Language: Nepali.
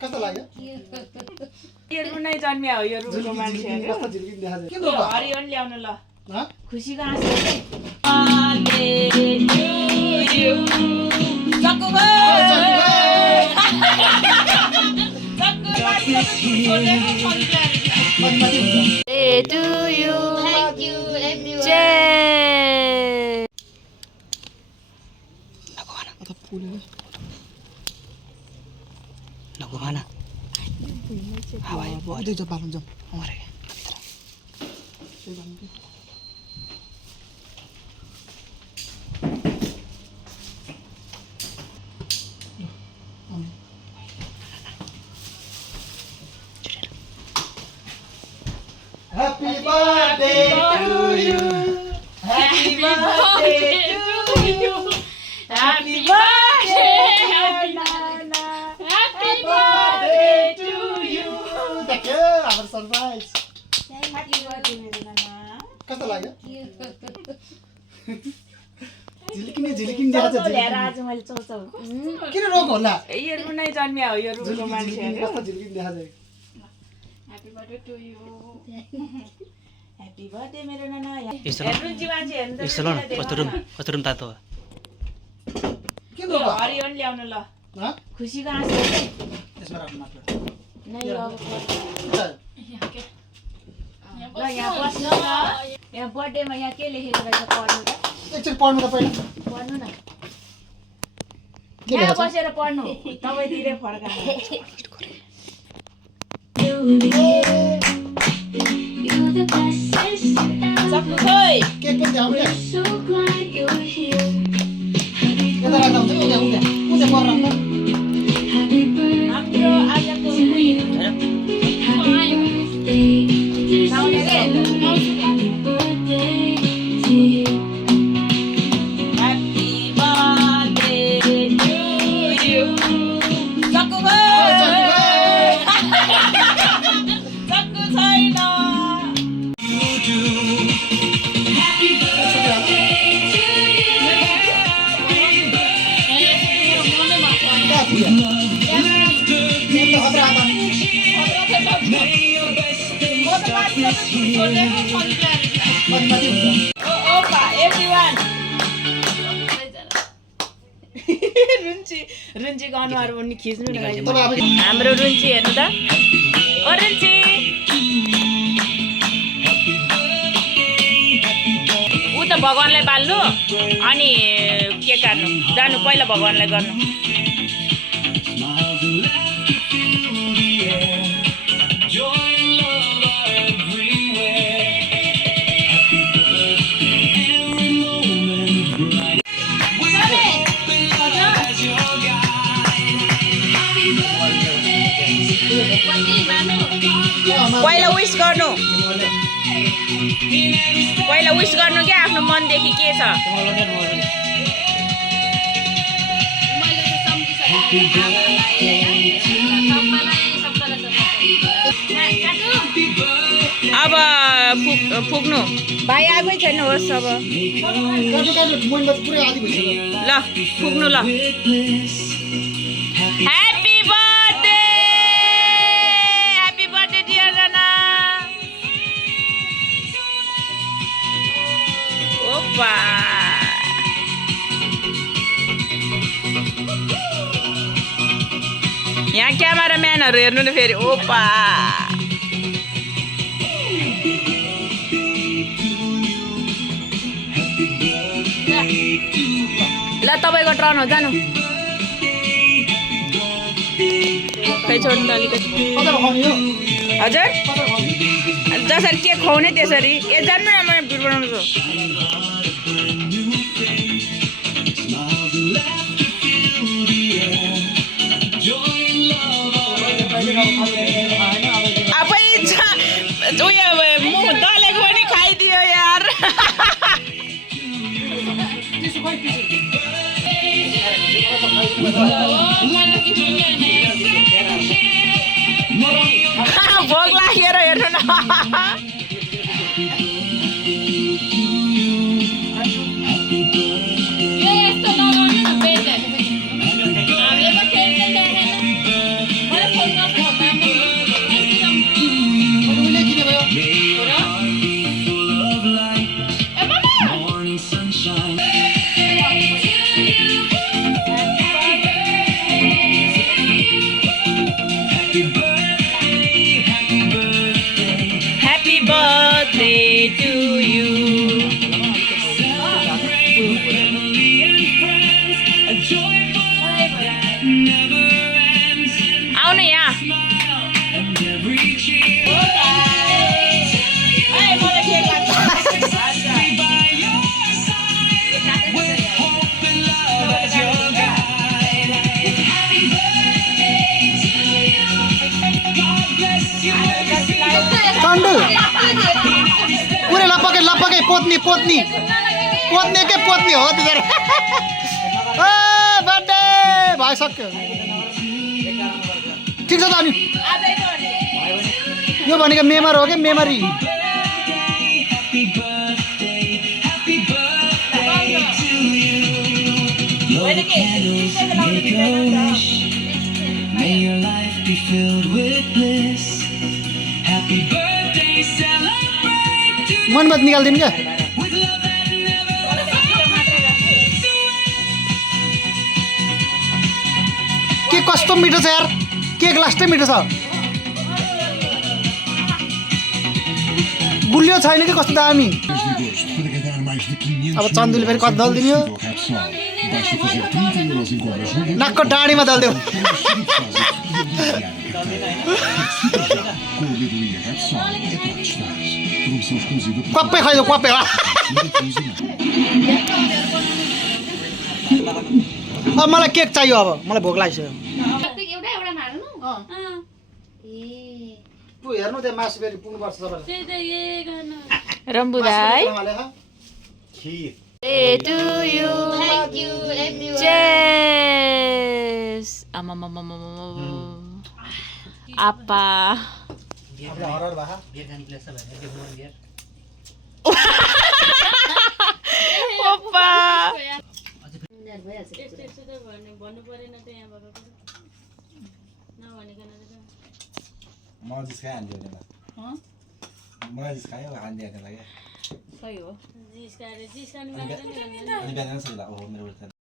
कस्तो लाग्यो यो रुनै जन्मिया हो यो रुको मान्छे कस्तो झिल्किन देखा के हरियो नि ल्याउनु ल खुसीको आँसु to you. Thank you, everyone. Jay. Naku mana? Hawaii buat itu balon jam. orang. Happy birthday to you. Happy birthday to you. Happy birthday, Nana. Happy birthday to you. Thank you, our surprise. Happy birthday, Nana. कस्तो लाग्यो झिल्किन देखा छ ल्याएर आज मैले चौचौ किन रोग होला यो रुनै जन्मिया हो यो रुको मान्छे कस्तो झिल्किन देखा छ Happy birthday to you. Happy birthday मेरो नाना Islam. रुन्ची मान्छे हेर्नु त Salon, kotorum tato. किन रोग हरियो नि ल्याउनु ल खुसीको आँसु यसमा राख्नु मात्र नै अब ल यहाँ बस्नु न यहाँ बर्थडेमा यहाँ के लेखेको रहेछ पढ्नु त एकचोटि पढ्नु त पहिला पढ्नु न के यहाँ लेखेको छ बसेर पढ्नु तपाईँतिरै फर्का सक्नु खोइ केक पनि ल्याउनु यता राख्दा हुन्छ उता उता उता पर राख्नु हाम्रो आजको क्विन गाउने रे Happy birthday to you. सक्नु खोइ सक्नु छैन Opa, everyone. रुन्चीको अनुहार पनि खिच्नु न हाम्रो रुन्ची हेर्नु त ओ रुन्ची ऊ त भगवानलाई बाल्नु अनि के काट्नु जानु पहिला भगवानलाई गर्नु पहिला विश गर्नु क्या आफ्नो मनदेखि के छ अब फुक्नु भाइ आगै छैन होस् अब ल फुक्नु ल ह्यापी बर्थडे डियर राना ओपा यहाँ क्यामेराम्यानहरू हेर्नु न फेरि ओपा ल तपाईँको टर्न हो जानु खै छोड्नु त अलिकति हजुर जसरी के खुवाउने त्यसरी ए जान्नु न मैले भिड बनाउनु छु आफै उयो मुख दलेको पनि खाइदियो यार भोग लागेर हेर्नु न पोत्नी पोत्नी पोत्ने के पोत्नी हो तिनीहरू ए बर्थडे भइसक्यो ठिक छ त अनि यो भनेको मेमर हो कि memory May your life be filled with bliss. Happy birthday, celebrate to मनबाद निकालिदिनु क्या with love that never के कस्तो मिठो छ यार केक लास्टै मिठो छ गुलियो छैन कि कस्तो दामी अब चन्दुले फेरि कति दलिदिने हो नाकको डाँडीमा दलिदियो क्वाप्पै खाइदियो क्वाप्पै अब मलाई केक चाहियो अब मलाई भोक लागिसक्यो एउटा एउटा मार्नु ए तँ हेर्नु त्यहाँ मासु फेरि पुग्नुपर्छ तपाईँलाई रम्बु दाई to you thank you everyone cheers apa हरार भा बियर खाने प्लेस छ भने बियर opa मलाई जिस्काइ हान्दियो नि मलाई जिस्कायो हान्दियो नि खै हो अनि बिहान सजिलो ओहो मेरो